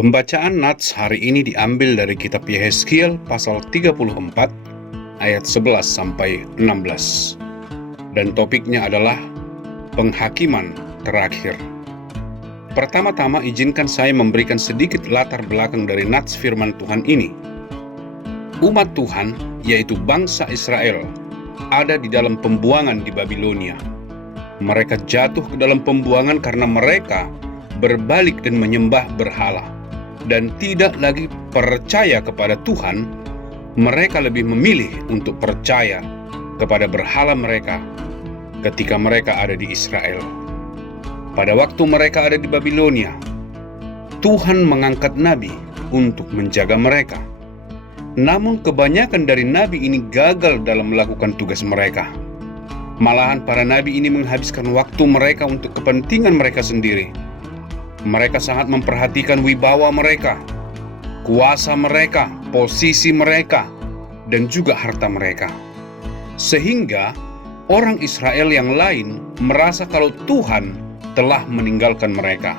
Pembacaan Nats hari ini diambil dari kitab Yehezkiel pasal 34 ayat 11 sampai 16. Dan topiknya adalah penghakiman terakhir. Pertama-tama izinkan saya memberikan sedikit latar belakang dari Nats firman Tuhan ini. Umat Tuhan, yaitu bangsa Israel, ada di dalam pembuangan di Babilonia. Mereka jatuh ke dalam pembuangan karena mereka berbalik dan menyembah berhala dan tidak lagi percaya kepada Tuhan. Mereka lebih memilih untuk percaya kepada berhala mereka ketika mereka ada di Israel. Pada waktu mereka ada di Babilonia, Tuhan mengangkat nabi untuk menjaga mereka. Namun kebanyakan dari nabi ini gagal dalam melakukan tugas mereka. Malahan para nabi ini menghabiskan waktu mereka untuk kepentingan mereka sendiri. Mereka sangat memperhatikan wibawa mereka, kuasa mereka, posisi mereka, dan juga harta mereka. Sehingga orang Israel yang lain merasa kalau Tuhan telah meninggalkan mereka.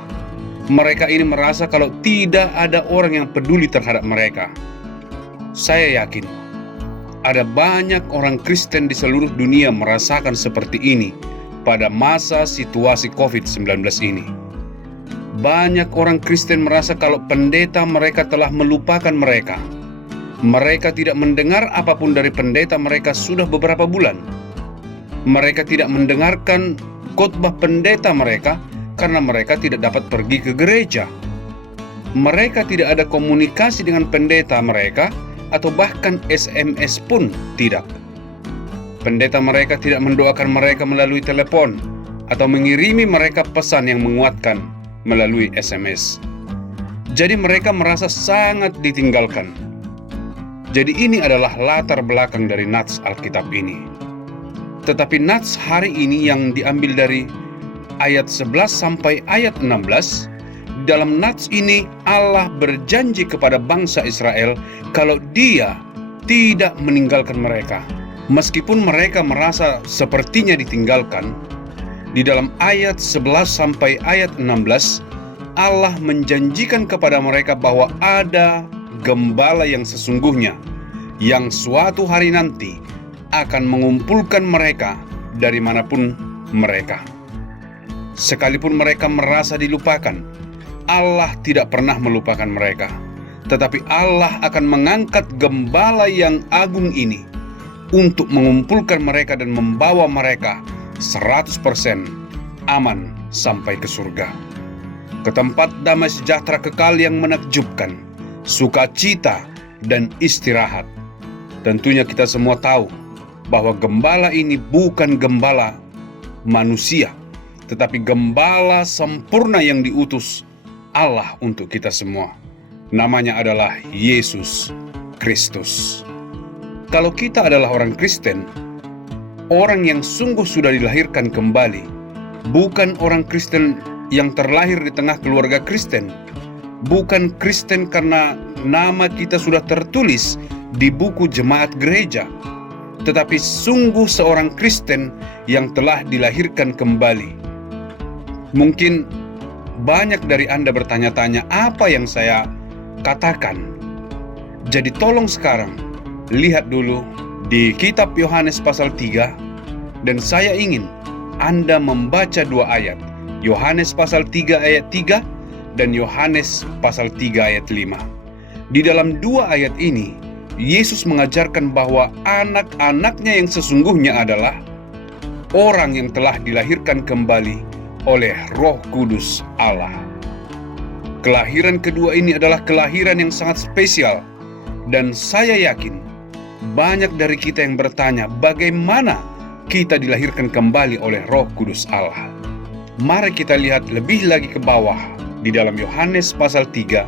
Mereka ini merasa kalau tidak ada orang yang peduli terhadap mereka. Saya yakin ada banyak orang Kristen di seluruh dunia merasakan seperti ini pada masa situasi COVID-19 ini. Banyak orang Kristen merasa kalau pendeta mereka telah melupakan mereka. Mereka tidak mendengar apapun dari pendeta mereka sudah beberapa bulan. Mereka tidak mendengarkan khotbah pendeta mereka karena mereka tidak dapat pergi ke gereja. Mereka tidak ada komunikasi dengan pendeta mereka atau bahkan SMS pun tidak. Pendeta mereka tidak mendoakan mereka melalui telepon atau mengirimi mereka pesan yang menguatkan melalui SMS. Jadi mereka merasa sangat ditinggalkan. Jadi ini adalah latar belakang dari Nats Alkitab ini. Tetapi Nats hari ini yang diambil dari ayat 11 sampai ayat 16, dalam Nats ini Allah berjanji kepada bangsa Israel kalau Dia tidak meninggalkan mereka. Meskipun mereka merasa sepertinya ditinggalkan, di dalam ayat 11 sampai ayat 16, Allah menjanjikan kepada mereka bahwa ada gembala yang sesungguhnya, yang suatu hari nanti akan mengumpulkan mereka dari manapun mereka. Sekalipun mereka merasa dilupakan, Allah tidak pernah melupakan mereka. Tetapi Allah akan mengangkat gembala yang agung ini untuk mengumpulkan mereka dan membawa mereka 100% aman sampai ke surga, ke tempat damai sejahtera kekal yang menakjubkan, sukacita dan istirahat. Tentunya kita semua tahu bahwa gembala ini bukan gembala manusia, tetapi gembala sempurna yang diutus Allah untuk kita semua. Namanya adalah Yesus Kristus. Kalau kita adalah orang Kristen, orang yang sungguh sudah dilahirkan kembali, bukan orang Kristen yang terlahir di tengah keluarga Kristen, bukan Kristen karena nama kita sudah tertulis di buku jemaat gereja, tetapi sungguh seorang Kristen yang telah dilahirkan kembali. Mungkin banyak dari Anda bertanya-tanya apa yang saya katakan. Jadi tolong sekarang lihat dulu di kitab Yohanes pasal 3, dan saya ingin Anda membaca dua ayat, Yohanes pasal 3 ayat 3 dan Yohanes pasal 3 ayat 5. Di dalam dua ayat ini, Yesus mengajarkan bahwa anak-anaknya yang sesungguhnya adalah orang yang telah dilahirkan kembali oleh Roh Kudus Allah. Kelahiran kedua ini adalah kelahiran yang sangat spesial, dan saya yakin banyak dari kita yang bertanya, bagaimana kita dilahirkan kembali oleh Roh Kudus Allah? Mari kita lihat lebih lagi ke bawah di dalam Yohanes pasal 3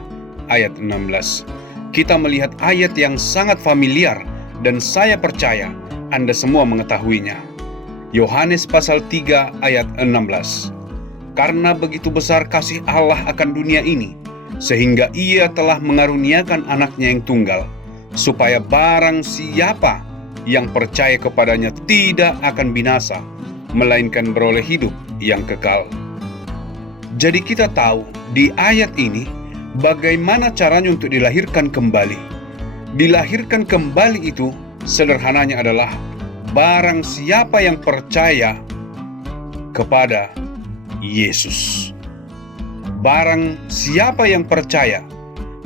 ayat 16. Kita melihat ayat yang sangat familiar dan saya percaya Anda semua mengetahuinya. Yohanes pasal 3 ayat 16. Karena begitu besar kasih Allah akan dunia ini, sehingga Ia telah mengaruniakan anaknya yang tunggal, supaya barang siapa yang percaya kepadanya tidak akan binasa, melainkan beroleh hidup yang kekal. Jadi kita tahu di ayat ini Bagaimana caranya untuk dilahirkan kembali? Dilahirkan kembali itu sederhananya adalah barang siapa yang percaya kepada Yesus. Barang siapa yang percaya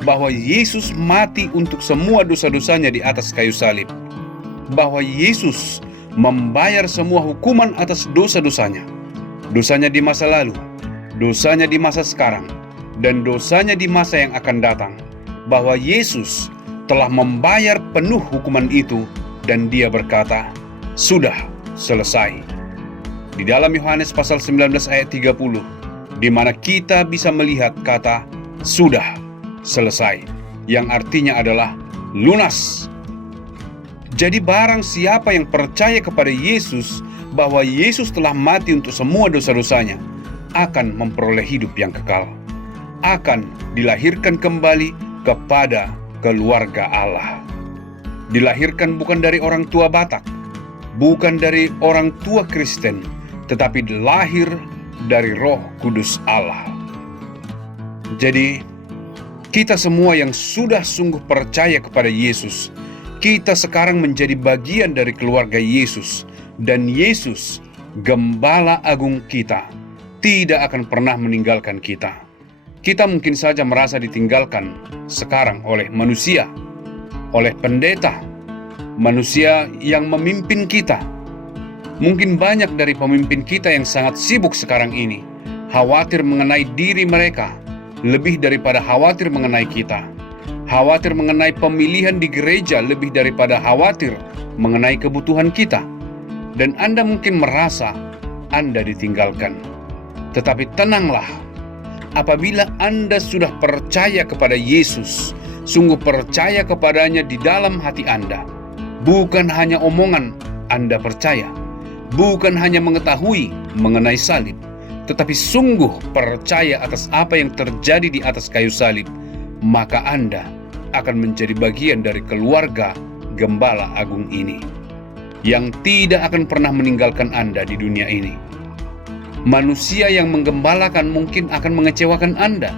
bahwa Yesus mati untuk semua dosa-dosanya di atas kayu salib, bahwa Yesus membayar semua hukuman atas dosa-dosanya, dosanya di masa lalu, dosanya di masa sekarang, dan dosanya di masa yang akan datang, bahwa Yesus telah membayar penuh hukuman itu, dan dia berkata, sudah selesai. Di dalam Yohanes pasal 19 ayat 30, di mana kita bisa melihat kata sudah selesai, yang artinya adalah lunas. Jadi barang siapa yang percaya kepada Yesus, bahwa Yesus telah mati untuk semua dosa-dosanya, akan memperoleh hidup yang kekal, akan dilahirkan kembali kepada keluarga Allah. Dilahirkan bukan dari orang tua Batak, bukan dari orang tua Kristen, tetapi lahir dari Roh Kudus Allah. Jadi kita semua yang sudah sungguh percaya kepada Yesus, kita sekarang menjadi bagian dari keluarga Yesus, dan Yesus, Gembala Agung kita, tidak akan pernah meninggalkan kita. Kita mungkin saja merasa ditinggalkan sekarang oleh manusia, oleh pendeta, manusia yang memimpin kita. Mungkin banyak dari pemimpin kita yang sangat sibuk sekarang ini, khawatir mengenai diri mereka, lebih daripada khawatir mengenai kita. Khawatir mengenai pemilihan di gereja lebih daripada khawatir mengenai kebutuhan kita. Dan Anda mungkin merasa Anda ditinggalkan. Tetapi tenanglah, apabila Anda sudah percaya kepada Yesus, sungguh percaya kepadanya di dalam hati Anda, bukan hanya omongan Anda percaya, bukan hanya mengetahui mengenai salib, tetapi sungguh percaya atas apa yang terjadi di atas kayu salib, maka Anda akan menjadi bagian dari keluarga Gembala Agung ini, yang tidak akan pernah meninggalkan Anda di dunia ini. Manusia yang menggembalakan mungkin akan mengecewakan Anda,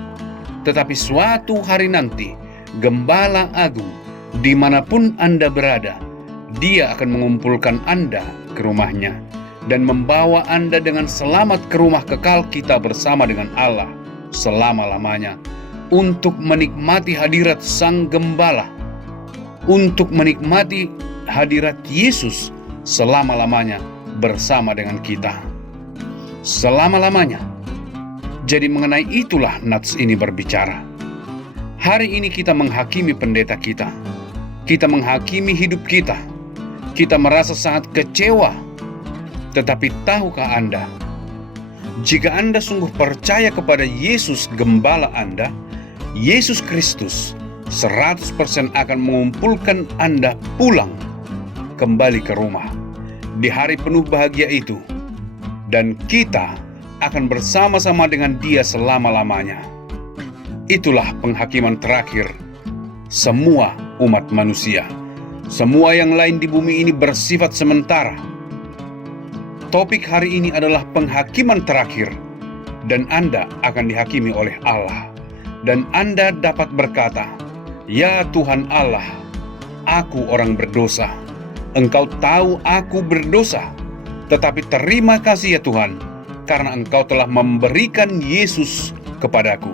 tetapi suatu hari nanti, Gembala Agung, dimanapun Anda berada, dia akan mengumpulkan Anda ke rumahnya, dan membawa Anda dengan selamat ke rumah kekal kita bersama dengan Allah selama-lamanya, untuk menikmati hadirat Sang Gembala, untuk menikmati hadirat Yesus selama-lamanya bersama dengan kita. Selama-lamanya. Jadi mengenai itulah nats ini berbicara. Hari ini kita menghakimi pendeta kita, kita menghakimi hidup kita, kita merasa sangat kecewa. Tetapi tahukah Anda, jika Anda sungguh percaya kepada Yesus Gembala Anda, Yesus Kristus 100% akan mengumpulkan Anda pulang kembali ke rumah di hari penuh bahagia itu, dan kita akan bersama-sama dengan Dia selama-lamanya. Itulah penghakiman terakhir semua umat manusia. Semua yang lain di bumi ini bersifat sementara. Topik hari ini adalah penghakiman terakhir, dan Anda akan dihakimi oleh Allah. Dan Anda dapat berkata, "Ya Tuhan Allah, aku orang berdosa. Engkau tahu aku berdosa, tetapi terima kasih ya Tuhan, karena Engkau telah memberikan Yesus kepadaku,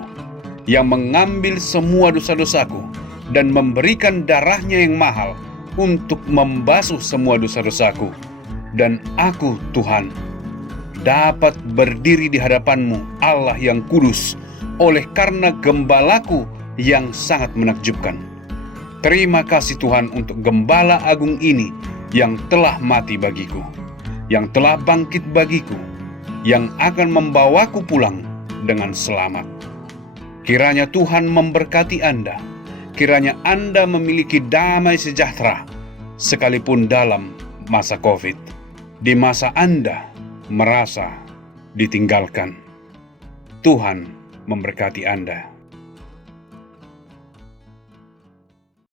yang mengambil semua dosa-dosaku, dan memberikan darahnya yang mahal untuk membasuh semua dosa-dosaku. Dan aku, Tuhan, dapat berdiri di hadapan-Mu, Allah yang kudus, oleh karena Gembalaku yang sangat menakjubkan. Terima kasih Tuhan untuk Gembala Agung ini yang telah mati bagiku, yang telah bangkit bagiku, yang akan membawaku pulang dengan selamat. Kiranya Tuhan memberkati Anda, kiranya Anda memiliki damai sejahtera, sekalipun dalam masa COVID, di masa Anda merasa ditinggalkan. Tuhan memberkati Anda.